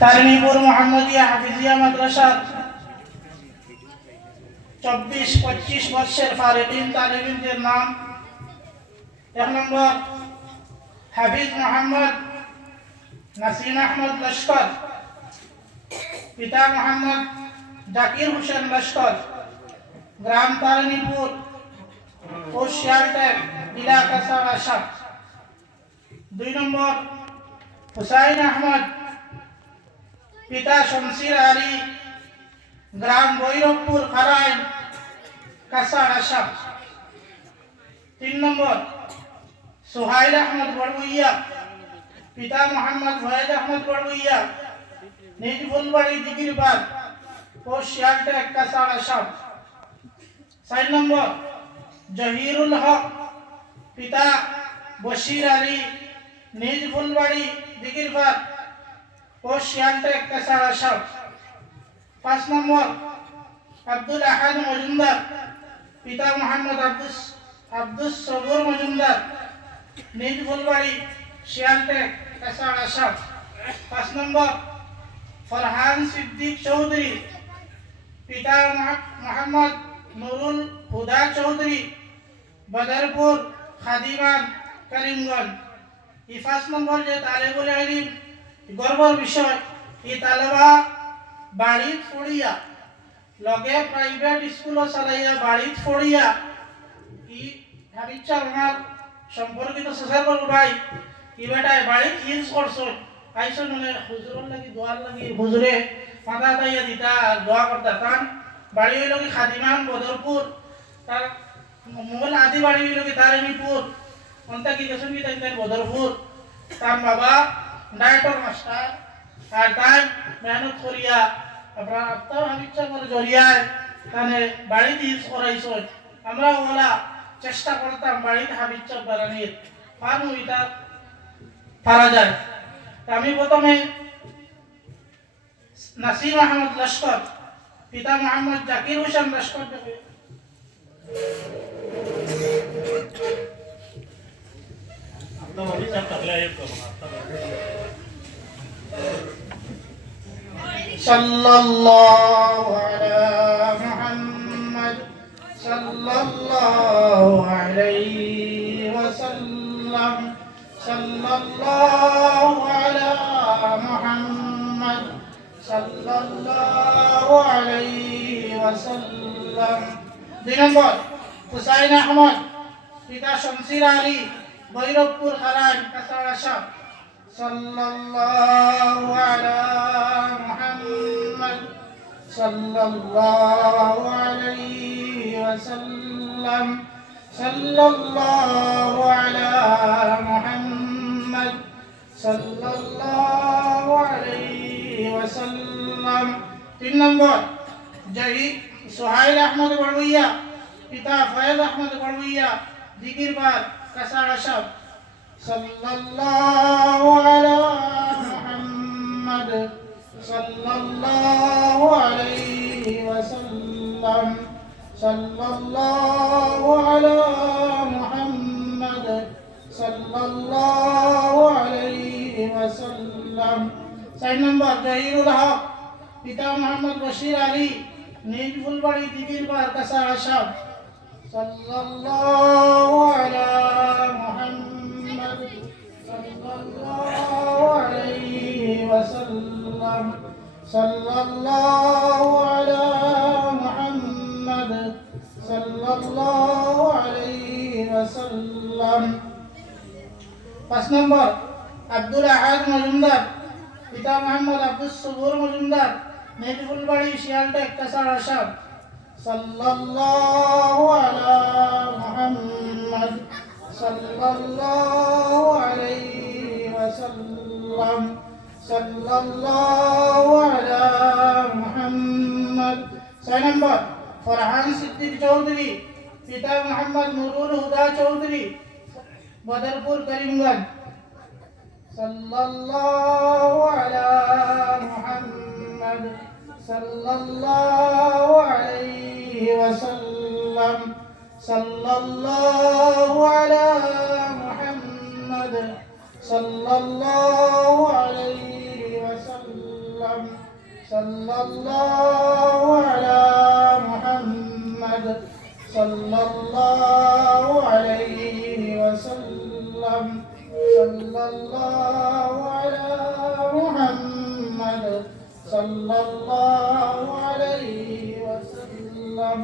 তারিনীপুর মোহাম্মদিয়া হাফিজিয়া মাদ্রাসার 24-25 বর্ষের ফারিকিন তালিবিনদের নাম: 1 নম্বর হাফিজ মোহাম্মদ নাসিম আহমদ লস্কর, পিতা মোহাম্মদ জাকির হোসেন লস্কর, গ্রাম তারিনীপুর, পোস্ট শিয়ালটেক, জেলা কাছাড়। 2 নম্বর হুসাইন আহমদ, পিতা শমসির আলী, গ্রাম বৈরবপুর, খারাইন, কাছাড়। 3 নম্বর সোহাইল আহমদ বড়বুইয়া, পিতা মোহাম্মদ ওয়াহিদ আহমদ বড়বুইয়া, নিজ ফুলবাড়ি, দিগিরবাদ, পোস্ট শিয়ালটেক, কাছাড়। 4 নম্বর জহিরুল হক, পিতা বশির আলী, নিজ ফুলবাড়ি, দিগিরবাদ, পোস্ট শিয়ালটেক, কাছাড়। 5 নম্বর আব্দুল আহাদ মজুমদার, পিতা মোহাম্মদ আব্দুস সবুর মজুমদার, নিজ ফুলবাড়ি, শিয়ালটেক, কাছাড়। 5 নম্বর ফরহান সিদ্দিক চৌধুরী, পিতা মোহাম্মদ নুরুল হুদা চৌধুরী, বদরপুর, খাদিমান, করিমগঞ্জ। 5 নম্বর যে তালেবুল ইলম গর্বর বিষয়, এই তালেবা বাড়িত পড়িয়া লগে প্রাইভেট স্কুল চালাইয়া বাড়িত পড়িয়া ই হাবিচ্ছা আমার সম্পর্কিত সোশ্যাল ভাই ই বেটায় বাড়িত হিলস করছো আইসো মানে হুজুরের লাগি দোয়ার লাগি হুজুরে মাথা তাইয়া দিতা দোয়া করতা। তার বাড়ি হইল কি খাদিমান, বদরপুর, তার মূল আদি বাড়ি হইল কি তারিনীপুর, অন্তা কি গেছেন কি তাই বদরপুর। তার বাবা ডায়েটর মাস্টার, আর তাই মেহনত করিয়া আপনার আত্মার হাবিচ্ছা করে জড়িয়ায় তাহলে বাড়িতে হিলস করাইছ। আমরা ওলা চেষ্টা করতাম বাড়িতে হাবিচ্ছা বাড়ানির পারু এটা পারা যায়। আমি প্রথমে নাসিম আহমদ লস্কর, পিতা মোহাম্মদ জাকির হোসেন লস্কর দেবে। সাল্লাল্লাহু আলা মুহাম্মদ সাল্লাল্লাহু আলাইহি ওয়াসাল্লাম, সাল্লাল্লাহু আলা মুহাম্মদ সাল্লাল্লাহু আলাইহি ওয়াসাল্লাম। 2 নম্বর হুসাইন আহমদ, পিতা শমসির আলী, বৈরবপুর, খারাইন, কাছাড়। সাল্লাল্লাহু আলা মুহাম্মদ সাল্লাল্লাহু আলাইহি ওয়াসাল্লাম, সাল্লাল্লাহু আলা মুহাম্মদ সাল্লাল্লাহু আলাইহি ওয়াসাল্লাম। 3 নম্বর সোহাইল আহমদ বড়বুইয়া, পিতা ফয়েজ আহমদ বড়বুইয়া, দিগিরবাদ, কাছাড়। সাল্লাল্লাহু আলা মুহাম্মদ সাল্লাল্লাহু আলাইহি ওয়াসাল্লাম, সাল্লাল্লাহু আলা মুহাম্মদ সাল্লাল্লাহু আলাইহি ওয়াসাল্লাম। 4 নম্বর জহিরুল হক, পিতা মোহাম্মদ বশির আলী, নিজ ফুলবাড়ি, দিগিরবাদ, কাছাড়। সাল্লাল্লাহু আলা মুহাম্মদ সাল্লাল্লাহু আলাইহি ওয়াসাল্লাম, সাল্লাল্লাহু আলা মুহাম্মদ সাল্লাল্লাহু আলাইহি ওয়াসাল্লাম। 5 নম্বর আব্দুল আহাদ মজুমদার, পিতা মোহাম্মদ আব্দুস সবুর মজুমদার, নিজ ফুলবাড়ি, শিয়ালটেক, কাছাড়। সাল্লাল্লাহু আলা মুহাম্মদ সাল্লাল্লাহু আলাইহি ওয়াসাল্লাম, সাল্লাল্লাহু আলা মুহাম্মদ। 6 নম্বর ফরহান সিদ্দিক চৌধুরী, পিতা মোহাম্মদ নুরুল হুদা চৌধুরী, বদরপুর, করিমগঞ্জ। সাল্লাল্লাহু আলা মুহাম্মদ সাল্লাল্লাহু আলাইহি ওয়াসাল্লাম, সাল্লাল্লাহু আলা মুহাম্মদ সাল্লাল্লাহু আলাইহি ওয়াসাল্লাম। صلى الله على محمد صلى الله عليه وسلم صلى الله على محمد صلى الله عليه وسلم